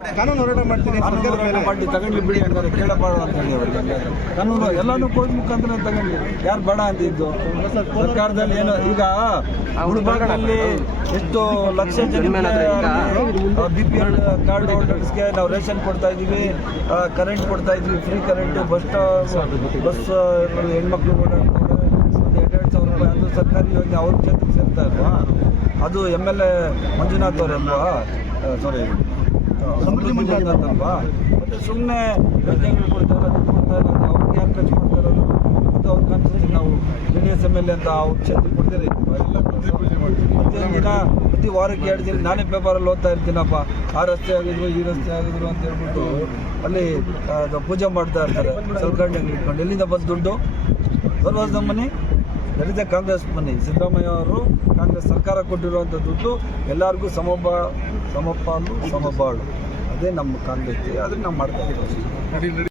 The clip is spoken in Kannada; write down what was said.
ಕಾನೂನು ಹೋರಾಟ ಮಾಡ್ತೀನಿ. ತಗೊಂಡ್ಲಿ ಬಿಡಿ ಹಂಗಾರೆ ಕೇಳಬಾರ್ದು ಅಂತ ಹೇಳಿ ಕಾನೂನು ಎಲ್ಲಾನು ಕೋರ್ಟ್ ಮುಖಾಂತರ ತಗೊಂಡ್ಲಿ. ಯಾರು ಬೇಡ ಅಂತಿದ್ದು ಸರ್ಕಾರದಲ್ಲಿ ಏನು, ಈಗ ಮುಳುಬಾಗಿಲಲ್ಲಿ ಎಷ್ಟು ಲಕ್ಷ ಜನ ಬಿ ಪಿ ಎಲ್ ಕಾರ್ಡ್ ಹೋಲ್ಡರ್ಸ್ಗೆ ನಾವು ರೇಷನ್ ಕೊಡ್ತಾ ಇದ್ದೀವಿ ಕರೆಂಟ್ ಕೊಡ್ತಾ ಇದ್ವಿ ಫ್ರೀ ಕರೆಂಟ್ ಬಸ್ ಬಸ್ ಹೆಣ್ಮಕ್ಳು ಓಡಾಡ್ತಾರೆ ಎರಡು ಸಾವಿರ ರೂಪಾಯಿ. ಅದು ಸರ್ಕಾರಿ ಯೋಜನೆ ಅವ್ರ ಜೊತೆ ಸೇರ್ತಾ ಅದು ಎಂ ಎಲ್ ಎ ಮಂಜುನಾಥ್ ಅವರಲ್ವಾ? ಸಾರಿ ಸಮೃದ್ಧಿ ಮಂಜುನಾಥ್ ಅಲ್ವಾ ಮತ್ತೆ ಸುಮ್ಮನೆ ಯೋಜನೆಗಳು ಕೊಡ್ತಾರೆ ಇಲ್ಲ ದುಡ್ಡು ಕೊಡ್ತಾ ಇಲ್ಲ ಅಂತ ಅವ್ರಿಗೆ ಯಾರು ಖರ್ಚು ಮಾಡ್ತಾರೆ ಅದು ಅದು ಕಾನ್ಸ್ಟಿಟ್ಯೂನ್ಸಿ ನಾವು J D S M L ಅಂತ ಅವ್ರ ಕ್ಷೇತ್ರಕ್ಕೆ ಕೊಡ್ತಾರೆ ದಿನ, ಪ್ರತಿ ವಾರಕ್ಕೆ ಎರಡು ದಿನ, ನಾನೇ ಪೇಪರಲ್ಲಿ ಓದ್ತಾ ಇರ್ತೀನಪ್ಪ. ಆ ರಸ್ತೆ ಆಗಿದ್ರು, ಈ ರಸ್ತೆ ಆಗಿದ್ರು ಅಂತ ಹೇಳ್ಬಿಟ್ಟು ಅಲ್ಲಿ ಅದು ಪೂಜೆ ಮಾಡ್ತಾ ಇರ್ತಾರೆ. ಸಲ್ಕರ್ಣಿ ಇಟ್ಕೊಂಡು. ಎಲ್ಲಿಂದ ಬಂದು ದುಡ್ಡು? ಬರ್ವಾಸ್ ನಮ್ಮ ದಲಿತ ಕಾಂಗ್ರೆಸ್ ಮನೆ ಸಿದ್ದರಾಮಯ್ಯ ಅವರು ಕಾಂಗ್ರೆಸ್ ಸರ್ಕಾರ ಕೊಟ್ಟಿರುವಂಥ ದುಡ್ಡು ಎಲ್ಲರಿಗೂ ಸಮಬಾ, ಸಮಪಾಲು, ಸಮಬಾಳು. ಅದೇ ನಮ್ಮ ಕಾಂಗ್ರೆಸ್ ಅದನ್ನ ನಾವು ಮಾಡ್ತಾ ಇದ್ದೀವಿ